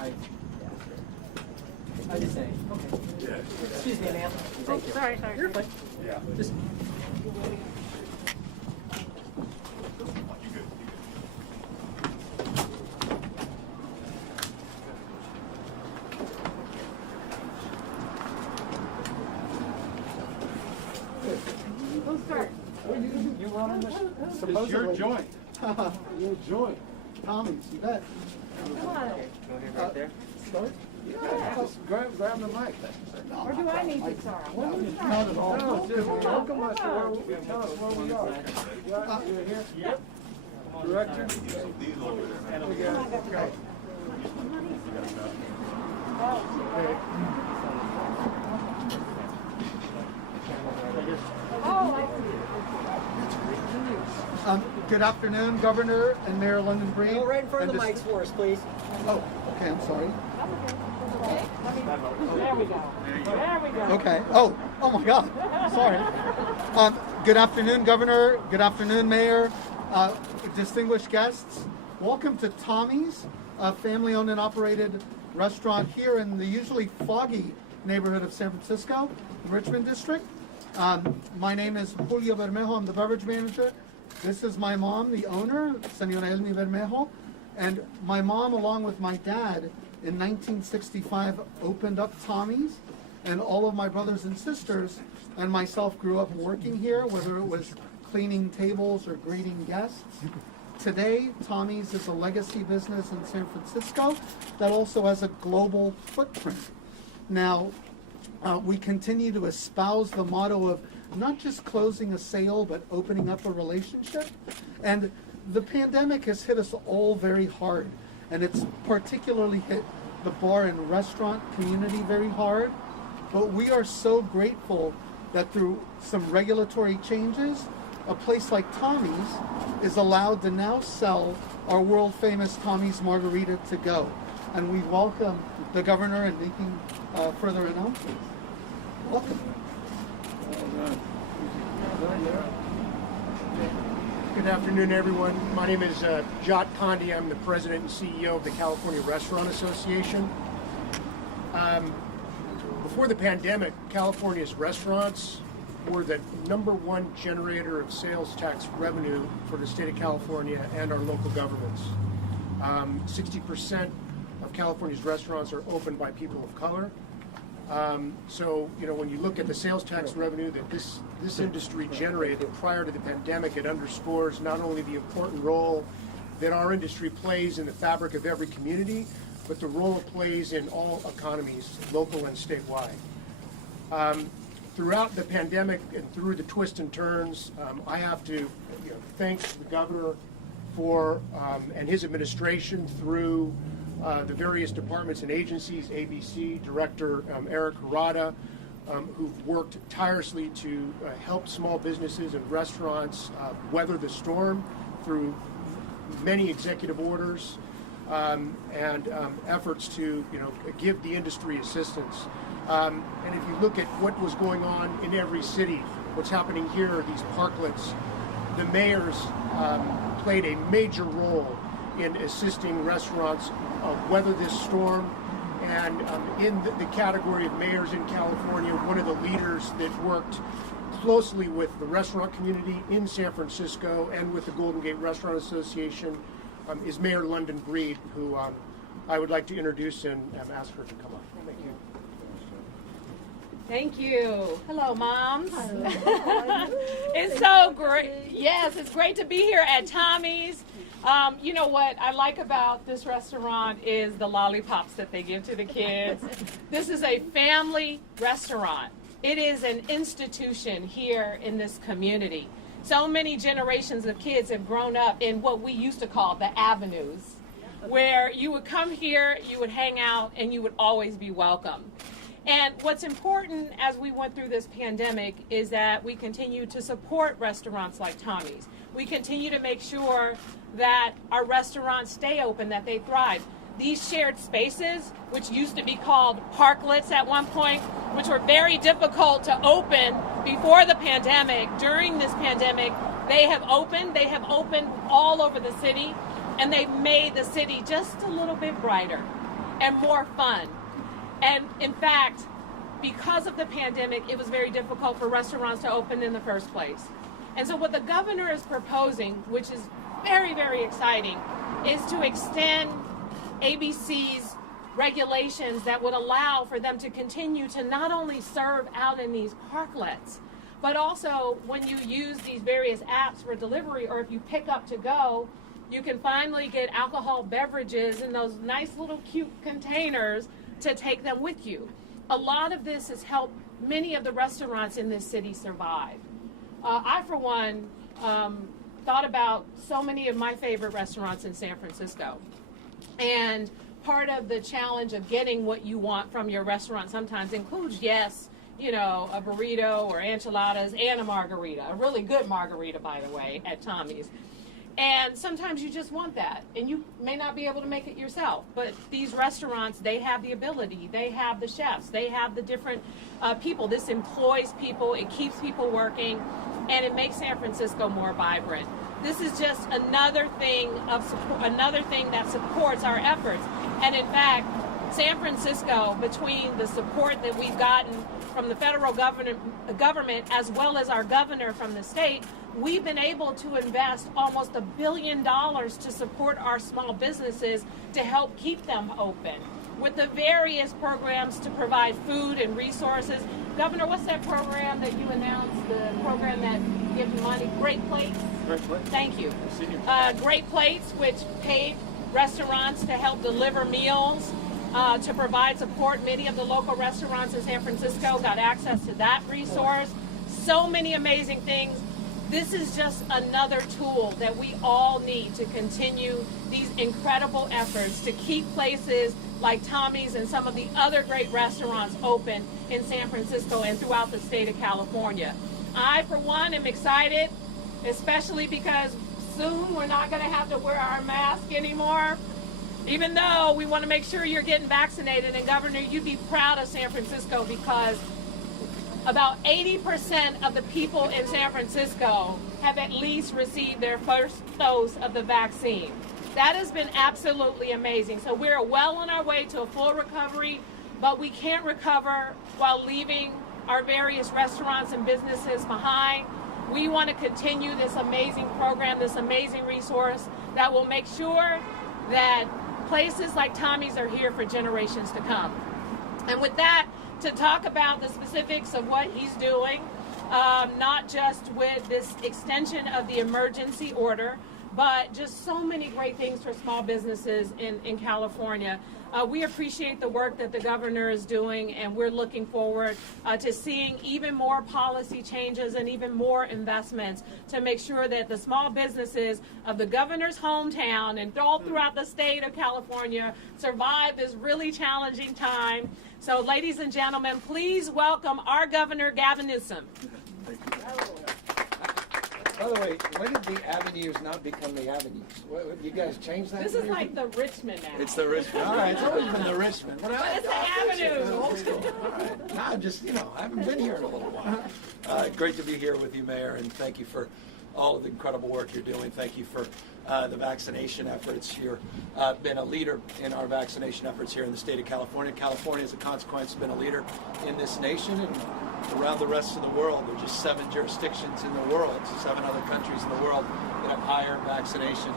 I just say, okay. Yeah. Excuse me, ma'am. Thank you. Sorry. You're fine. Yeah. Just. Who's start? You running this? It's your joint. Your joint. Tommy's, you bet. Come on. Go here right there. Start? Yeah. Just grab the mic. Or do I need to start? Not at all. No, just welcome us to where we tell us where we are. You're here? Yep. Director? Okay. Good afternoon, Governor and Mayor London Breed. Go right in front of the And mics for us, please. Oh, okay, I'm sorry. There we go. There we go. Okay. Oh my God. Sorry. Good afternoon, Governor. Good afternoon, Mayor. Distinguished guests. Welcome to Tommy's, a family-owned and operated restaurant here in the usually foggy neighborhood of San Francisco, the Richmond District. My name is Julio Bermejo. I'm the beverage manager. This is my mom, the owner, Senora Elmi Bermejo. And my mom, along with my dad, in 1965 opened up Tommy's, and all of my brothers and sisters and myself grew up working here, whether it was cleaning tables or greeting guests. Today, Tommy's is a legacy business in San Francisco that also has a global footprint. Now, we continue to espouse the motto of not just closing a sale, but opening up a relationship. And the pandemic has hit us all very hard, and it's particularly hit the bar and restaurant community very hard. But we are so grateful that through some regulatory changes, a place like Tommy's is allowed to now sell our world famous Tommy's Margarita to go. And we welcome the governor in making further announcements. Welcome. Good afternoon, everyone. My name is Jot Condi. I'm the president and CEO of the California Restaurant Association. Before the pandemic, California's restaurants were the #1 generator of sales tax revenue for the state of California and our local governments. 60% of California's restaurants are opened by people of color. So, when you look at the sales tax revenue that this industry generated prior to the pandemic, it underscores not only the important role that our industry plays in the fabric of every community, but the role it plays in all economies, local and statewide. Throughout the pandemic and through the twists and turns, I have to thank the governor for and his administration through the various departments and agencies, ABC, Director Eric Harada, who've worked tirelessly to help small businesses and restaurants weather the storm through many executive orders and efforts to give the industry assistance. And if you look at what was going on in every city, what's happening here, these parklets, the mayors played a major role in assisting restaurants weather this storm. And in the category of mayors in California, one of the leaders that worked closely with the restaurant community in San Francisco and with the Golden Gate Restaurant Association is Mayor London Breed, who I would like to introduce and ask her to come up. Thank you. Thank you. Hello, moms. It's so great. Yes, it's great to be here at Tommy's. You know what I like about this restaurant is the lollipops that they give to the kids. This is a family restaurant. It is an institution here in this community. So many generations of kids have grown up in what we used to call the avenues, where you would come here, you would hang out, and you would always be welcome. And what's important as we went through this pandemic is that we continue to support restaurants like Tommy's. We continue to make sure that our restaurants stay open, that they thrive. These shared spaces, which used to be called parklets at one point, which were very difficult to open before the pandemic, during this pandemic, they have opened all over the city, and they've made the city just a little bit brighter. and more fun. And in fact, because of the pandemic, it was very difficult for restaurants to open in the first place. And so what the governor is proposing, which is very, very exciting, is to extend ABC's regulations that would allow for them to continue to not only serve out in these parklets, but also when you use these various apps for delivery, or if you pick up to go, you can finally get alcohol beverages in those nice little cute containers to take them with you. A lot of this has helped many of the restaurants in this city survive. I, for one, thought about so many of my favorite restaurants in San Francisco. And part of the challenge of getting what you want from your restaurant sometimes includes, yes, you know, a burrito or enchiladas and a margarita, a really good margarita, by the way, at Tommy's. And sometimes you just want that, and you may not be able to make it yourself. But these restaurants, they have the ability. They have the chefs. They have the different people. This employs people. It keeps people working, and it makes San Francisco more vibrant. This is just another thing that supports our efforts. And in fact, San Francisco, between the support that we've gotten from the federal government as well as our governor from the state, we've been able to invest almost $1 billion to support our small businesses to help keep them open with the various programs to provide food and resources. Governor, what's that program that you announced, the program that gives money? Great Plates? Great Plates. Thank you. Great Plates, which paid restaurants to help deliver meals, to provide support. Many of the local restaurants in San Francisco got access to that resource. So many amazing things. This is just another tool that we all need to continue these incredible efforts to keep places like Tommy's and some of the other great restaurants open in San Francisco and throughout the state of California. I, for one, am excited, especially because soon we're not going to have to wear our mask anymore, even though we want to make sure you're getting vaccinated. And Governor, you'd be proud of San Francisco because about 80% of the people in San Francisco have at least received their first dose of the vaccine. That has been absolutely amazing. So we're well on our way to a full recovery, but we can't recover while leaving our various restaurants and businesses behind. We want to continue this amazing program, this amazing resource that will make sure that places like Tommy's are here for generations to come. And with that, to talk about the specifics of what he's doing, not just with this extension of the emergency order, but just so many great things for small businesses in California. We appreciate the work that the governor is doing, and we're looking forward to seeing even more policy changes and even more investments to make sure that the small businesses of the governor's hometown and all throughout the state of California survive this really challenging time. So, ladies and gentlemen, please welcome our Governor, Gavin Newsom. By the way, when did the avenues not become the avenues? You guys changed that? This is like the Richmond now. It's the Richmond. All right, it's always been the Richmond. But it's the Avenue. Old school. All right. No, I'm just, I haven't been here in a little while. Great to be here with you, Mayor, and thank you for all of the incredible work you're doing. Thank you for the vaccination efforts. You've been a leader in our vaccination efforts here in the state of California. California, as a consequence, has been a leader in this nation and around the rest of the world. There are just 7 jurisdictions in the world, 7 other countries in the world that have higher vaccination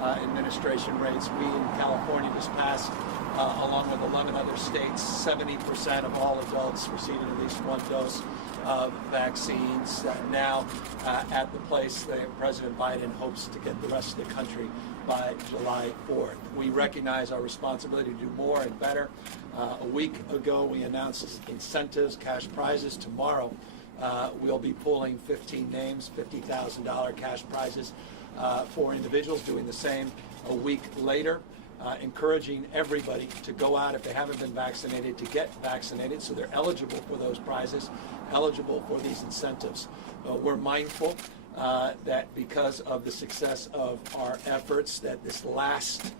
administration rates. We in California just passed, along with 11 other states, 70% of all adults receiving at least 1 dose of vaccines. Now at the place that President Biden hopes to get the rest of the country by July 4th. We recognize our responsibility to do more and better. A week ago, we announced incentives, cash prizes. Tomorrow, we'll be pulling 15 names, $50,000 cash prizes for individuals, doing the same a week later. Encouraging everybody to go out, if they haven't been vaccinated, to get vaccinated so they're eligible for those prizes, eligible for these incentives. We're mindful that because of the success of our efforts, that this last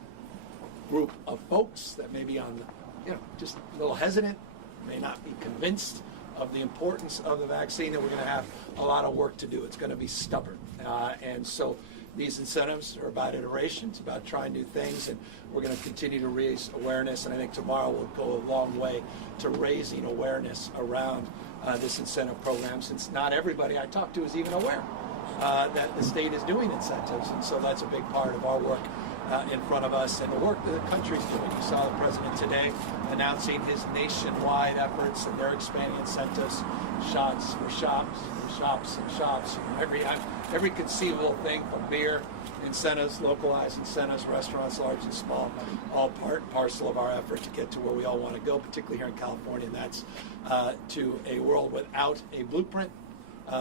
group of folks that may be on, just a little hesitant, may not be convinced of the importance of the vaccine, that we're going to have a lot of work to do. It's going to be stubborn. And so these incentives are about iteration. It's about trying new things, and we're going to continue to raise awareness. And I think tomorrow will go a long way to raising awareness around this incentive program, since not everybody I talk to is even aware that the state is doing incentives. And so that's a big part of our work in front of us and the work that the country's doing. You saw the president today announcing his nationwide efforts, and they're expanding incentives, shots for shops, shops and shops, every conceivable thing from beer, incentives, localized incentives, restaurants large and small, all part and parcel of our effort to get to where we all want to go, particularly here in California, and that's to a world without a blueprint,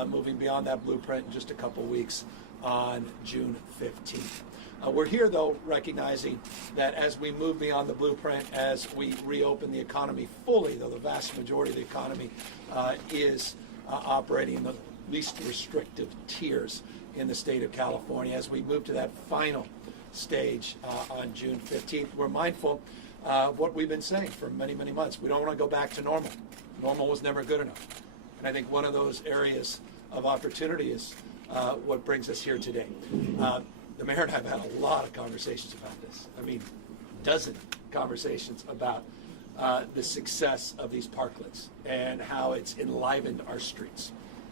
moving beyond that blueprint in just a couple weeks on June 15th. We're here, though, recognizing that as we move beyond the blueprint, as we reopen the economy fully, though the vast majority of the economy is operating in the least restrictive tiers in the state of California, as we move to that final stage on June 15th, we're mindful of what we've been saying for many, many months. We don't want to go back to normal. Normal was never good enough. And I think one of those areas of opportunity is what brings us here today. The mayor and I have had a lot of conversations about this. I mean, dozen conversations about the success of these parklets and how it's enlivened our streets,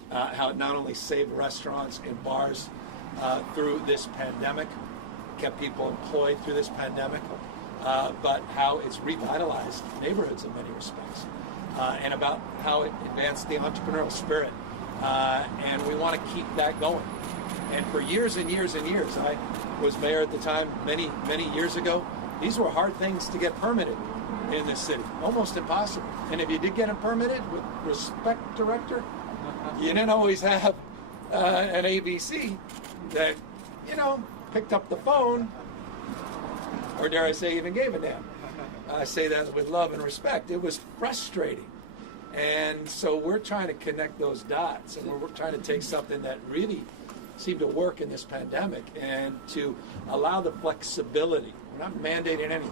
how it not only saved restaurants and bars through this pandemic, kept people employed through this pandemic, but how it's revitalized neighborhoods in many respects, and about how it advanced the entrepreneurial spirit. And we want to keep that going. And for years and years and years, I was mayor at the time, many, many years ago, these were hard things to get permitted in this city, almost impossible. And if you did get them permitted, with respect, director, you didn't always have an ABC that, picked up the phone, or dare I say even gave a damn. I say that with love and respect. It was frustrating. And so we're trying to connect those dots, and we're trying to take something that really seemed to work in this pandemic and to allow the flexibility. We're not mandating anything,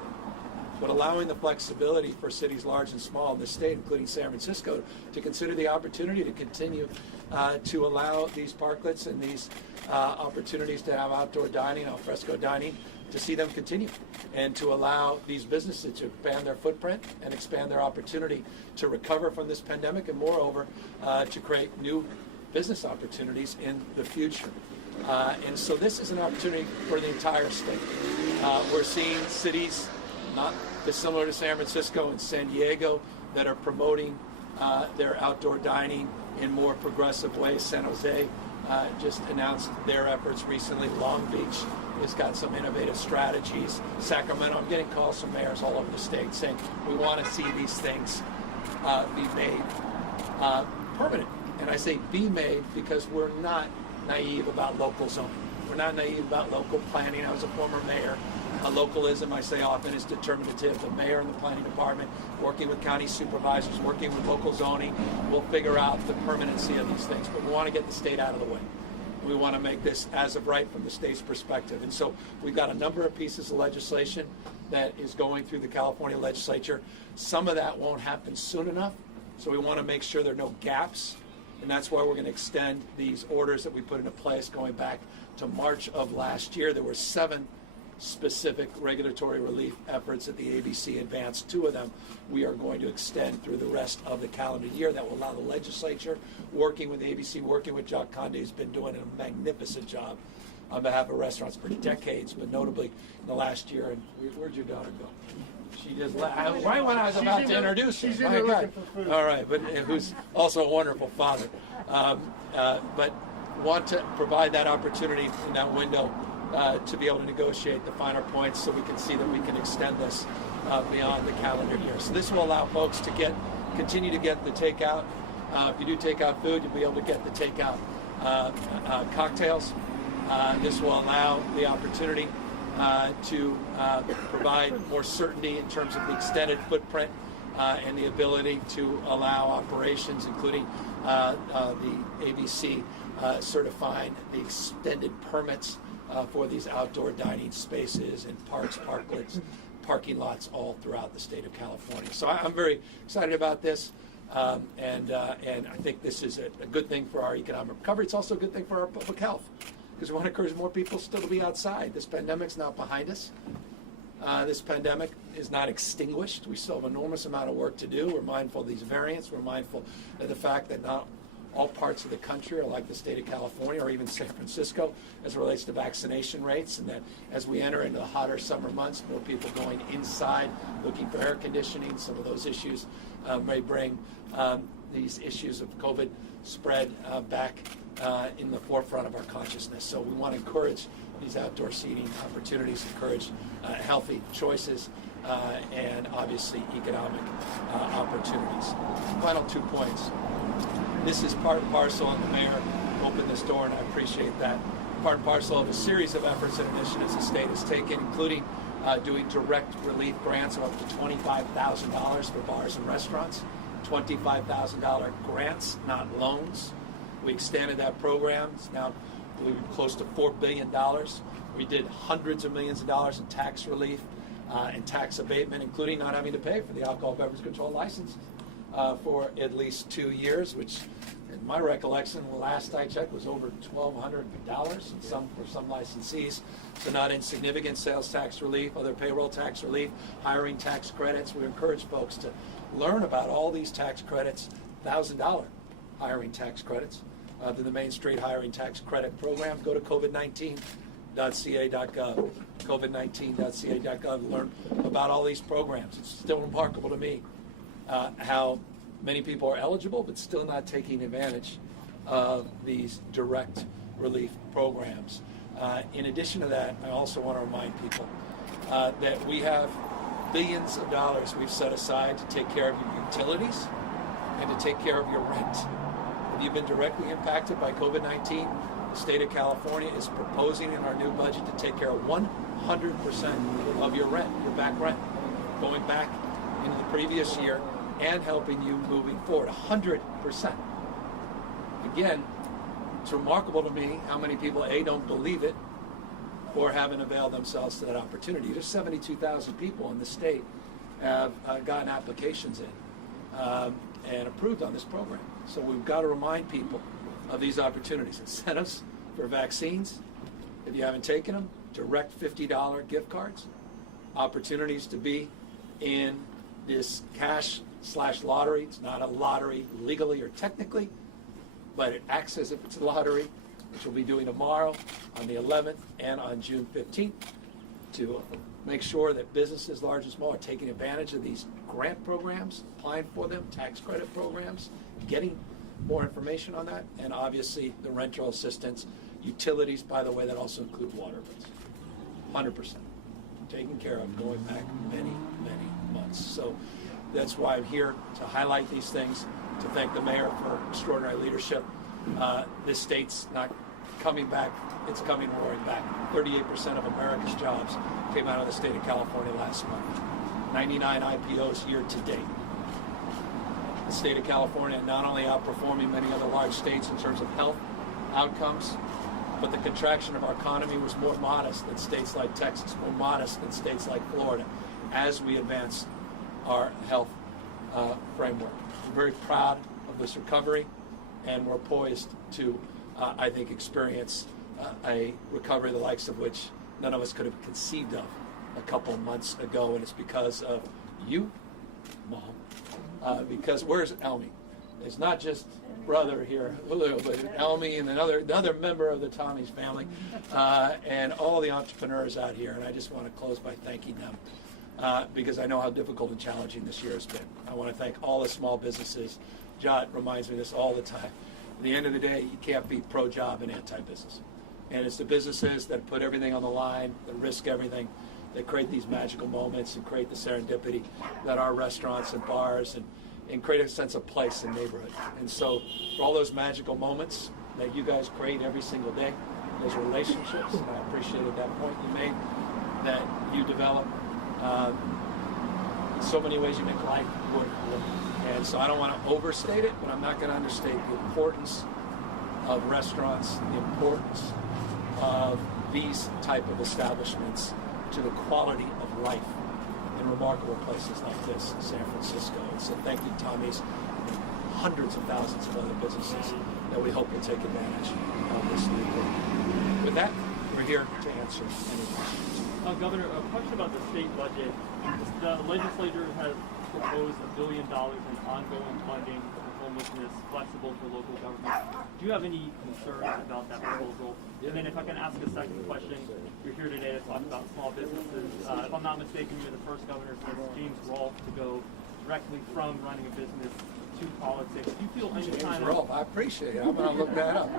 but allowing the flexibility for cities large and small in the state, including San Francisco, to consider the opportunity to continue to allow these parklets and these opportunities to have outdoor dining, al fresco dining, to see them continue, and to allow these businesses to expand their footprint and expand their opportunity to recover from this pandemic, and moreover, to create new business opportunities in the future. And so this is an opportunity for the entire state. We're seeing cities not dissimilar to San Francisco and San Diego that are promoting their outdoor dining in more progressive ways. San Jose just announced their efforts recently. Long Beach has got some innovative strategies. Sacramento, I'm getting calls from mayors all over the state saying we want to see these things be made permanent. And I say be made because we're not naive about local zoning. We're not naive about local planning. I was a former mayor. Localism, I say often, is determinative. The mayor and the planning department, working with county supervisors, working with local zoning, will figure out the permanency of these things. But we want to get the state out of the way. We want to make this as of right from the state's perspective. And so we've got a number of pieces of legislation that is going through the California legislature. Some of that won't happen soon enough. So we want to make sure there are no gaps. And that's why we're going to extend these orders that we put into place going back to March of last year. There were 7 specific regulatory relief efforts that the ABC advanced. 2 of them we are going to extend through the rest of the calendar year. That will allow the legislature, working with ABC, working with Jock Conde, who's been doing a magnificent job on behalf of restaurants for decades, but notably in the last year. And where'd your daughter go? She just left. Right when I was about to introduce her. She's in there looking for food. All right, but who's also a wonderful father. But want to provide that opportunity in that window to be able to negotiate the finer points so we can see that we can extend this beyond the calendar year. So this will allow folks to continue to get the takeout. If you do take out food, you'll be able to get the takeout cocktails. This will allow the opportunity to provide more certainty in terms of the extended footprint and the ability to allow operations, including the ABC certifying the extended permits for these outdoor dining spaces and parks, parklets, parking lots all throughout the state of California. So I'm very excited about this, and I think this is a good thing for our economic recovery. It's also a good thing for our public health, because we want to encourage more people still to be outside. This pandemic's not behind us. This pandemic is not extinguished. We still have an enormous amount of work to do. We're mindful of these variants. We're mindful of the fact that not all parts of the country are like the state of California or even San Francisco as it relates to vaccination rates, and that as we enter into the hotter summer months, more people going inside looking for air conditioning. Some of those issues may bring these issues of COVID spread back in the forefront of our consciousness. So we want to encourage these outdoor seating opportunities, encourage healthy choices, and obviously economic opportunities. Final 2 points. This is part and parcel, and the mayor opened this door, and I appreciate that. Part and parcel of a series of efforts and initiatives the state has taken, including doing direct relief grants of up to $25,000 for bars and restaurants. $25,000 grants, not loans. We extended that program. It's now, I believe, close to $4 billion. We did hundreds of millions of dollars in tax relief and tax abatement, including not having to pay for the alcohol beverage control license for at least 2 years, which in my recollection, the last I checked, was over $1,200 for some licensees. So not insignificant. Sales tax relief, other payroll tax relief, hiring tax credits. We encourage folks to learn about all these tax credits, $1,000 hiring tax credits through the Main Street Hiring Tax Credit Program. Go to covid19.ca.gov, covid19.ca.gov, learn about all these programs. It's still remarkable to me how many people are eligible but still not taking advantage of these direct relief programs. In addition to that, I also want to remind people that we have billions of dollars we've set aside to take care of your utilities and to take care of your rent. If you've been directly impacted by COVID-19, the state of California is proposing in our new budget to take care of 100% of your rent, your back rent, going back into the previous year and helping you moving forward, 100%. Again, it's remarkable to me how many people, A, don't believe it, or haven't availed themselves to that opportunity. There's 72,000 people in the state have gotten applications in and approved on this program. So we've got to remind people of these opportunities. Incentives for vaccines, if you haven't taken them, direct $50 gift cards, opportunities to be in this cash/lottery. It's not a lottery legally or technically, but it acts as if it's a lottery, which we'll be doing tomorrow on the 11th and on June 15th to make sure that businesses large and small are taking advantage of these grant programs, applying for them, tax credit programs, getting more information on that, and obviously the rental assistance, utilities, by the way, that also include water rates. 100% taken care of going back many, many months. So that's why I'm here to highlight these things, to thank the mayor for extraordinary leadership. This state's not coming back, it's coming roaring back. 38% of America's jobs came out of the state of California last month. 99 IPOs year to date. The state of California not only outperforming many other large states in terms of health outcomes, but the contraction of our economy was more modest than states like Texas, more modest than states like Florida, as we advance our health framework. We're very proud of this recovery, and we're poised to, I think, experience a recovery the likes of which none of us could have conceived of a couple months ago, and it's because of you, Mom. Because where's Elmi? It's not just brother here, Julio, but Elmi and another member of the Tommy's family, and all the entrepreneurs out here. And I just want to close by thanking them because I know how difficult and challenging this year has been. I want to thank all the small businesses. Jot reminds me of this all the time. At the end of the day, you can't be pro-job and anti-business. And it's the businesses that put everything on the line, that risk everything, that create these magical moments and create the serendipity that are restaurants and bars and create a sense of place and neighborhood. And so for all those magical moments that you guys create every single day, those relationships, and I appreciated that point you made, that you develop, in so many ways you make life worth living. And so I don't want to overstate it, but I'm not going to understate the importance of restaurants, the importance of these type of establishments to the quality of life in remarkable places like this, San Francisco. And so thank you, Tommy's, and hundreds of thousands of other businesses that we hope will take advantage of this new work. with that, we're here to answer any questions. Governor, a question about the state budget. The legislature has proposed $1 billion in ongoing funding for homelessness, flexible for local government. Do you have any concerns about that proposal? And then if I can ask a second question, you're here today to talk about small businesses. If I'm not mistaken, you're the first governor since James Rolfe to go directly from running a business to politics. Do you feel any kind of... Rolfe, I appreciate it. I'm going to look that up.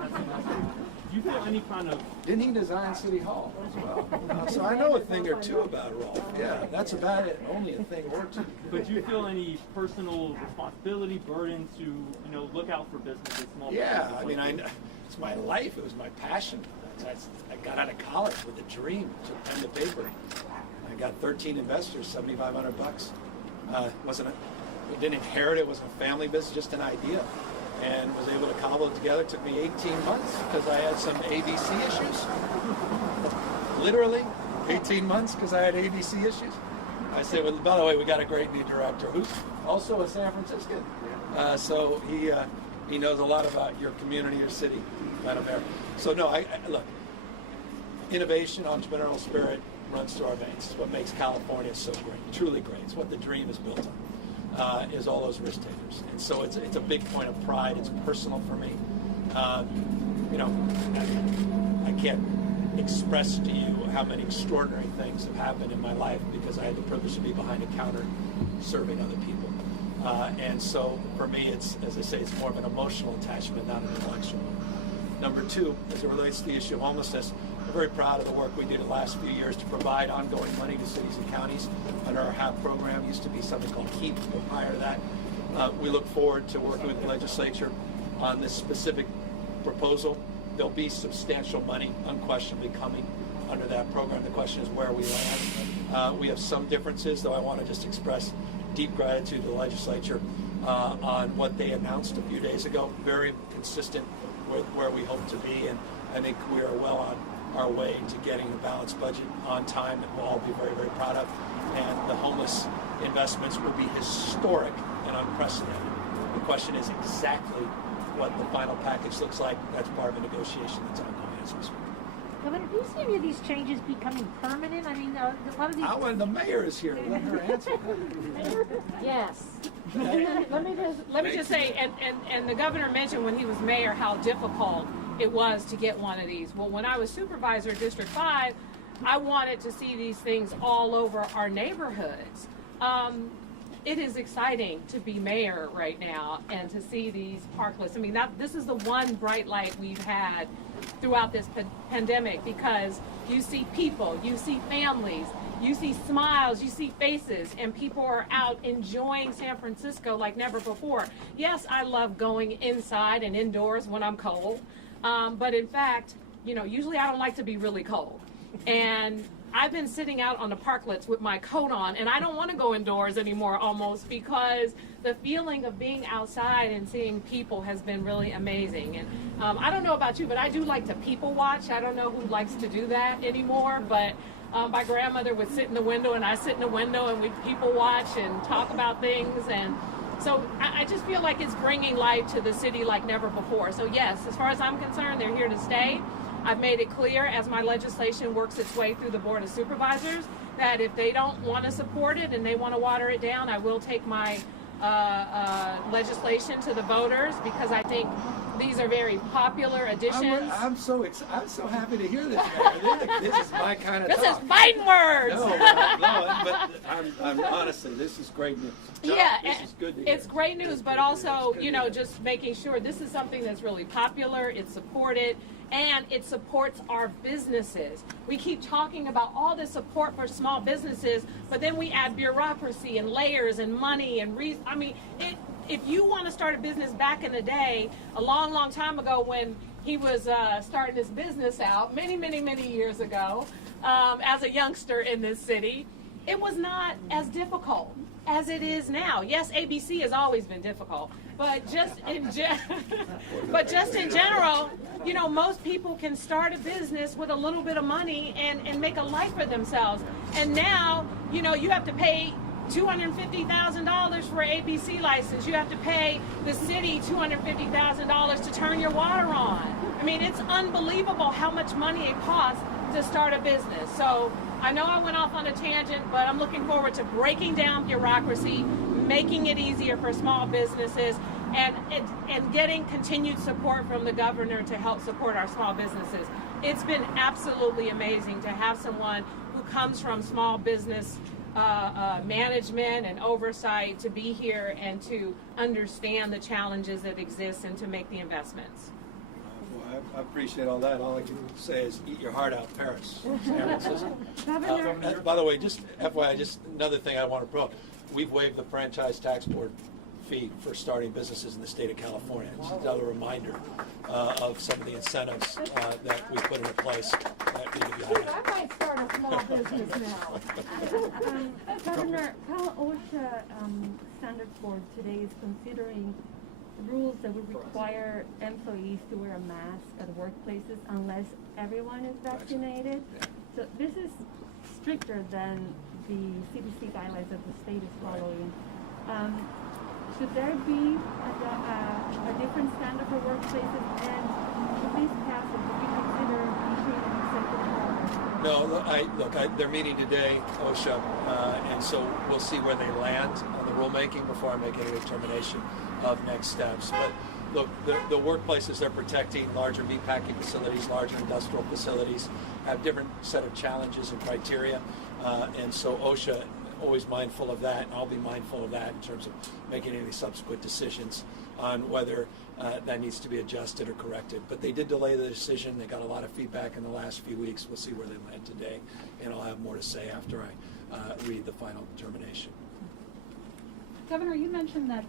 Do you feel any kind of... Didn't he design City Hall as well? So I know a thing or two about Rolfe. Yeah, that's about it. Only a thing or two. But do you feel any personal responsibility, burden to, look out for businesses, small businesses? Yeah, I mean, it's my life. It was my passion. I got out of college with a dream to pen the paper. I got 13 investors, $7,500. We didn't inherit it. It wasn't a family business, just an idea. And was able to cobble it together. It took me 18 months because I had some ABC issues. Literally, 18 months because I had ABC issues. I said, well, by the way, we got a great new director who's also a San Franciscan. So he knows a lot about your community, your city, Madam Mayor. So no, look, innovation, entrepreneurial spirit runs through our veins. It's what makes California so great, truly great. It's what the dream is built on, is all those risk takers. And so it's a big point of pride. It's personal for me. I can't express to you how many extraordinary things have happened in my life because I had the privilege to be behind a counter serving other people. And so for me, it's, as I say, it's more of an emotional attachment, not an intellectual one. Number two, as it relates to the issue of homelessness, we're very proud of the work we did the last few years to provide ongoing money to cities and counties under our HAP program. It used to be something called KEEP, but prior to that. We look forward to working with the legislature on this specific proposal. There'll be substantial money unquestionably coming under that program. The question is where we land. We have some differences, though I want to just express deep gratitude to the legislature on what they announced a few days ago. Very consistent with where we hope to be, and I think we are well on our way to getting a balanced budget on time that we'll all be very, very proud of. And the homeless investments will be historic and unprecedented. The question is exactly what the final package looks like. That's part of a negotiation that's ongoing as we speak. Governor, do you see any of these changes becoming permanent? I mean, a lot of these... The mayor is here. Let her answer. Yes. Let me just say, and the governor mentioned when he was mayor how difficult it was to get one of these. Well, when I was supervisor of District 5, I wanted to see these things all over our neighborhoods. It is exciting to be mayor right now and to see these parklets. I mean, this is the one bright light we've had throughout this pandemic, because you see people, you see families, you see smiles, you see faces, and people are out enjoying San Francisco like never before. Yes, I love going inside and indoors when I'm cold, but in fact, usually I don't like to be really cold. And I've been sitting out on the parklets with my coat on, and I don't want to go indoors anymore almost, because the feeling of being outside and seeing people has been really amazing. And I don't know about you, but I do like to people watch. I don't know who likes to do that anymore, but my grandmother would sit in the window, and I sit in the window, and we'd people watch and talk about things. And so I just feel like it's bringing life to the city like never before. So yes, as far as I'm concerned, they're here to stay. I've made it clear as my legislation works its way through the Board of Supervisors that if they don't want to support it and they want to water it down, I will take my legislation to the voters, because I think these are very popular additions. I'm so happy to hear this, Mayor. This is my kind of This talk. is fighting words. No, but I'm honestly, this is great news. Yeah, this is good to hear. it's great news, but also, just making sure this is something that's really popular, it's supported, and it supports our businesses. We keep talking about all this support for small businesses, but then we add bureaucracy and layers and money and if you want to start a business back in the day, a long, long time ago when he was starting this business out, many, many, many years ago, as a youngster in this city, it was not as difficult as it is now. Yes, ABC has always been difficult, but just in general, most people can start a business with a little bit of money and make a life for themselves. And now, you have to pay $250,000 for an ABC license. You have to pay the city $250,000 to turn your water on. I mean, it's unbelievable how much money it costs to start a business. So I know I went off on a tangent, but I'm looking forward to breaking down bureaucracy, making it easier for small businesses, and getting continued support from the governor to help support our small businesses. It's been absolutely amazing to have someone who comes from small business management and oversight to be here and to understand the challenges that exist and to make the investments. Well, I appreciate all that. All I can say is eat your heart out, Paris, San Francisco. By the way, just FYI, just another thing I want to promote. We've waived the franchise tax board fee for starting businesses in the state of California. It's another reminder of some of the incentives that we put into place that need to be highlighted. I might start a small business now. Governor, Cal OSHA Standards Board today is considering rules that would require employees to wear a mask at workplaces unless everyone is vaccinated. So this is stricter than the CDC guidelines that the state is following. Should there be a different standard for workplaces? And if this passes, would you consider issuing an executive order? No, they're meeting today, OSHA, and so we'll see where they land on the rulemaking before I make any determination of next steps. But look, the workplaces they're protecting, larger meatpacking facilities, larger industrial facilities, have different set of challenges and criteria, and so OSHA always mindful of that, and I'll be mindful of that in terms of making any subsequent decisions on whether that needs to be adjusted or corrected. But they did delay the decision. They got a lot of feedback in the last few weeks. We'll see where they land today, and I'll have more to say after I read the final determination. Governor, you mentioned that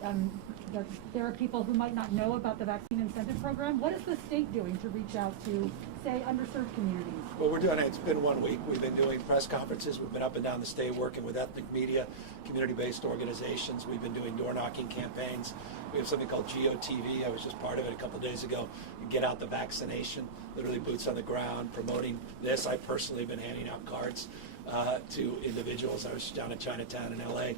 there are people who might not know about the vaccine incentive program. What is the state doing to reach out to, say, underserved communities? Well, we're doing it. It's been 1 week. We've been doing press conferences. We've been up and down the state working with ethnic media, community-based organizations. We've been doing door-knocking campaigns. We have something called GOTV. I was just part of it a couple days ago. Get out the vaccination, literally boots on the ground, promoting this. I personally have been handing out cards to individuals. I was down in Chinatown in LA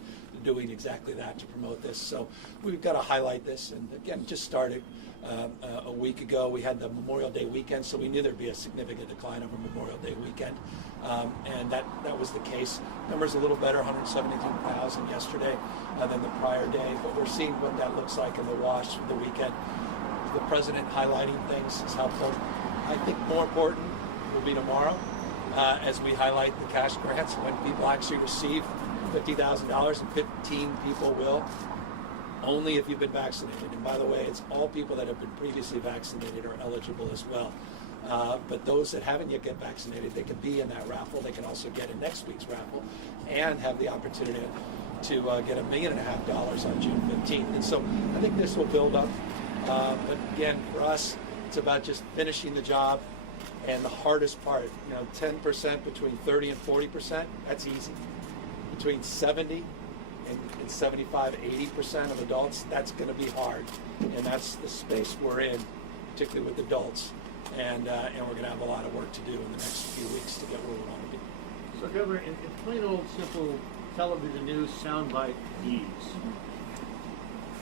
doing exactly that to promote this. So we've got to highlight this. And again, just started a week ago. We had the Memorial Day weekend, so we knew there'd be a significant decline over Memorial Day weekend. And that was the case. Numbers a little better, 117,000 yesterday than the prior day. But we're seeing what that looks like in the wash of the weekend. The president highlighting things is helpful. I think more important will be tomorrow as we highlight the cash grants when people actually receive $50,000, and 15 people will, only if you've been vaccinated. And by the way, it's all people that have been previously vaccinated are eligible as well. But those that haven't yet get vaccinated, they can be in that raffle. They can also get in next week's raffle and have the opportunity to get $1.5 million on June 15th. And so I think this will build up. But again, for us, it's about just finishing the job. And the hardest part, 10% between 30 and 40%, that's easy. Between 70 and 75, 80% of adults, that's going to be hard. And that's the space we're in, particularly with adults. And we're going to have a lot of work to do in the next few weeks to get where we want to be. So, Governor, in plain old simple television news soundbite ease,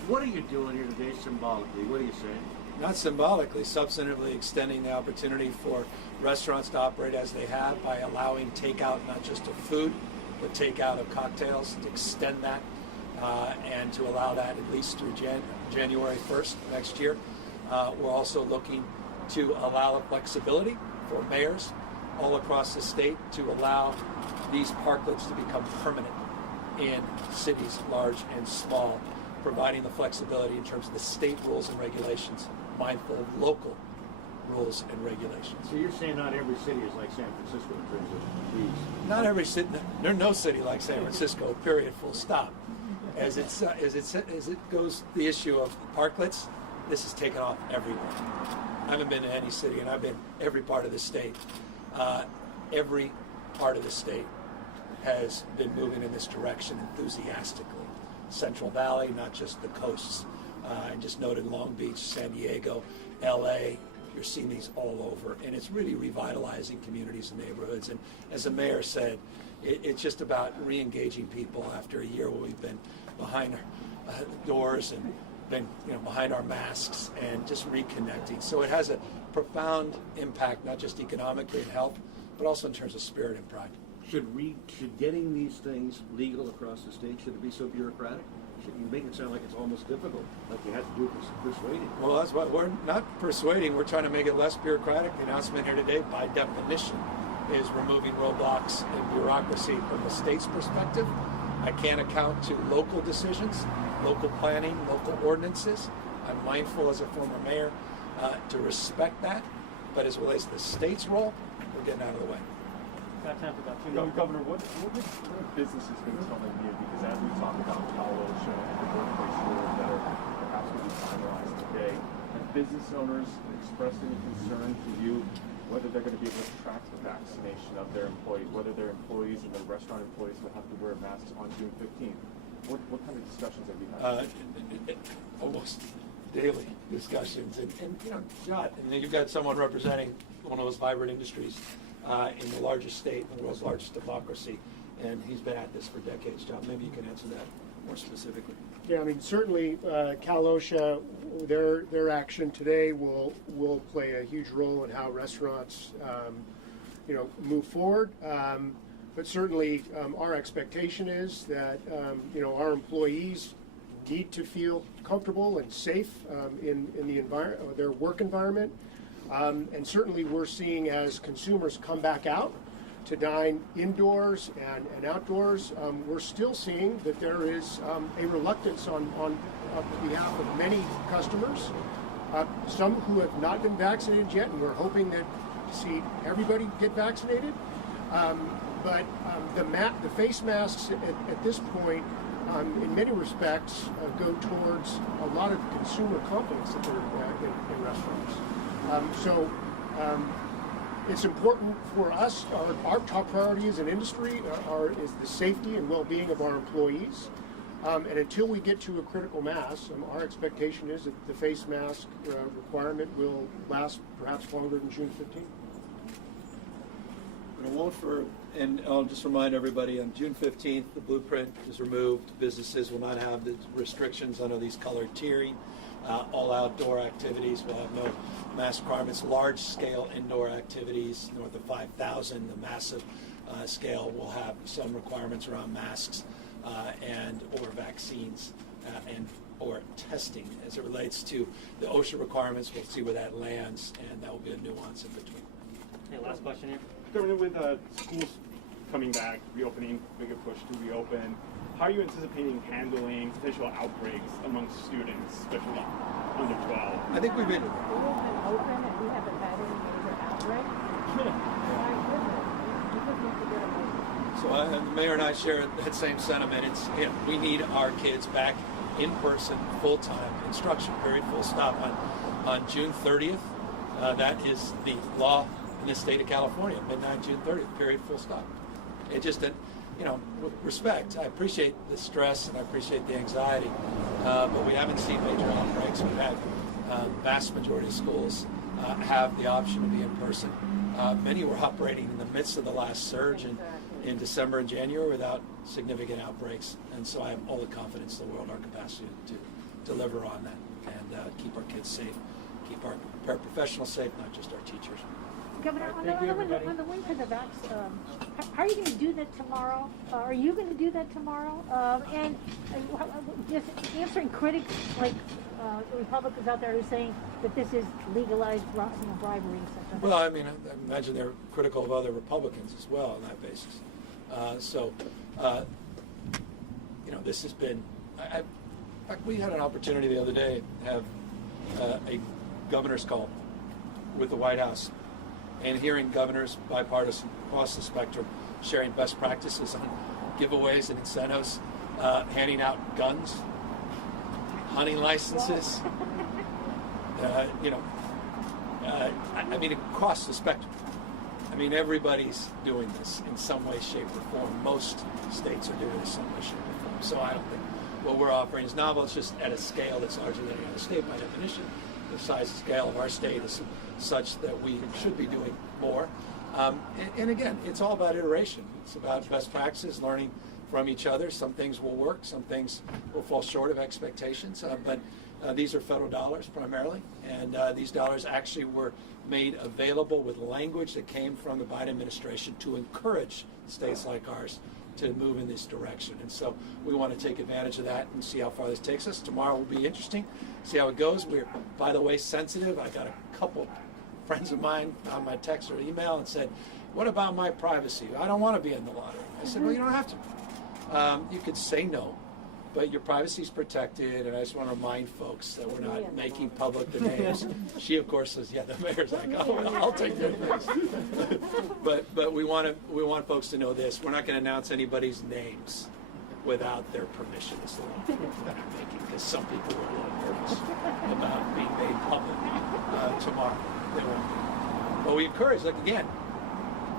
what are you doing here today symbolically? What are you saying? Not symbolically, substantively extending the opportunity for restaurants to operate as they have by allowing takeout not just of food, but takeout of cocktails, to extend that and to allow that at least through January 1st next year. We're also looking to allow the flexibility for mayors all across the state to allow these parklets to become permanent in cities large and small, providing the flexibility in terms of the state rules and regulations, mindful of local rules and regulations. So you're saying not every city is like San Francisco in terms of these? Not every city. There's no city like San Francisco. Period. Full stop. As it goes, the issue of parklets, this is taken off everywhere. I haven't been to any city, and I've been every part of the state. Every part of the state has been moving in this direction enthusiastically. Central Valley, not just the coasts. I just noted Long Beach, San Diego, LA. You're seeing these all over, and it's really revitalizing communities and neighborhoods. And as the mayor said, it's just about re-engaging people after a year where we've been behind our doors and been behind our masks and just reconnecting. So it has a profound impact, not just economically and health, but also in terms of spirit and pride. Should getting these things legal across the state, should it be so bureaucratic? You make it sound like it's almost difficult, like you have to do it persuading. Well, that's what we're not persuading. We're trying to make it less bureaucratic. The announcement here today, by definition, is removing roadblocks and bureaucracy from the state's perspective. I can't account to local decisions, local planning, local ordinances. I'm mindful as a former mayor to respect that. But as it relates to the state's role, we're getting out of the way. Got time for about two more. Governor, what are businesses going to tell you? Because as we talk about college and the workplace rules that are perhaps going to be finalized today, have business owners expressed any concern to you whether they're going to be able to track the vaccination of their employees, whether their employees and their restaurant employees will have to wear masks on June 15th? What kind of discussions have you had? Almost daily discussions. And Scott, you've got someone representing one of those vibrant industries in the largest state, the world's largest democracy, and he's been at this for decades. John, maybe you can answer that more specifically. Yeah, I mean, certainly Cal OSHA, their action today will play a huge role in how restaurants, move forward. But certainly our expectation is that, our employees need to feel comfortable and safe in the their work environment. And certainly we're seeing as consumers come back out to dine indoors and outdoors, we're still seeing that there is a reluctance on behalf of many customers, some who have not been vaccinated yet, and we're hoping to see everybody get vaccinated. But the face masks at this point, in many respects, go towards a lot of consumer confidence that they're in restaurants. It's important for us. Our top priority as an industry is the safety and well-being of our employees. And until we get to a critical mass, our expectation is that the face mask requirement will last perhaps longer than June 15th. And I'll just remind everybody, on June 15th, the blueprint is removed. Businesses will not have the restrictions under these colored tiering. All outdoor activities will have no mask requirements. Large-scale indoor activities, north of 5,000, the massive scale will have some requirements around masks or vaccines and or testing. As it relates to the OSHA requirements, we'll see where that lands, and that will be a nuance in between. Okay, last question here. Governor, with schools coming back, reopening, bigger push to reopen, how are you anticipating handling potential outbreaks amongst students, especially under 12? I think we've been Schools been open and we haven't had any major outbreaks. My goodness. So the mayor and I share that same sentiment. We need our kids back in person, full-time instruction, period, full stop. On June 30th, that is the law in the state of California, midnight June 30th, period, full stop. It just, with respect, I appreciate the stress and I appreciate the anxiety, but we haven't seen major outbreaks. We've had vast majority of schools have the option to be in person. Many were operating in the midst of the last surge in December and January without significant outbreaks, and so I have all the confidence in the world, our capacity to deliver on that and keep our kids safe, keep our paraprofessionals safe, not just our teachers. Governor, on the link to the vaccine, how are you going to do that tomorrow? Are you going to do that tomorrow? And just answering critics like the Republicans out there who are saying that this is legalized bribery and such. Well, I imagine they're critical of other Republicans as well on that basis. This has been. In fact, we had an opportunity the other day to have a governor's call with the White House, and hearing governors bipartisan across the spectrum sharing best practices on giveaways and incentives, handing out guns, hunting licenses. Across the spectrum. Everybody's doing this in some way, shape, or form. Most states are doing it in some way, shape, or form. So I don't think what we're offering is novel. It's just at a scale that's larger than any other state by definition. The size and scale of our state is such that we should be doing more. And again, it's all about iteration. It's about best practices, learning from each other. Some things will work, some things will fall short of expectations, but these are federal dollars primarily, and these dollars actually were made available with language that came from the Biden administration to encourage states like ours to move in this direction. And so we want to take advantage of that and see how far this takes us. Tomorrow will be interesting, see how it goes. We're, by the way, sensitive. I got a couple friends of mine on my text or email and said, what about my privacy? I don't want to be in the lottery. I said, well, you don't have to. You could say no, but your privacy is protected, and I just want to remind folks that we're not making public the names. She, of course, says, yeah, the mayor's like, oh, well, I'll take their names. but we want folks to know this. We're not going to announce anybody's names without their permission. Is the point that I'm making, because some people are a little nervous about being made public tomorrow. They won't be. But we encourage, like, again,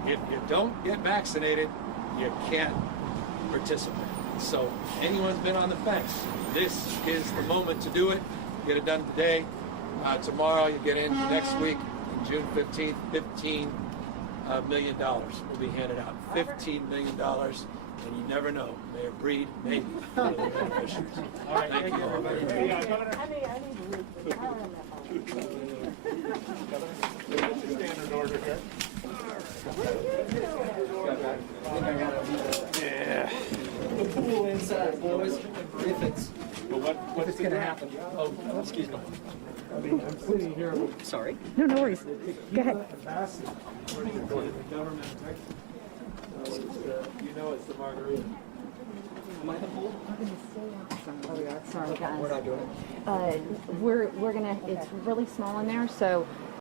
if you don't get vaccinated, you can't participate. So anyone's been on the fence, this is the moment to do it. Get it done today. Tomorrow you get in next week, June 15th, $15 million will be handed out. $15 million, and you never know. Mayor Breed, maybe. One of the beneficiaries. All right, Thank you, everybody. Standard order here. Yeah. The pool inside, boys. If it's going to happen. Oh, excuse me. I mean, I'm sitting here with Sorry. No, no worries. Go ahead. ambassador for the government. You know it's the margarita. Am I the pool? Sorry, guys. We're not doing it. We're gonna. It's really small in there, so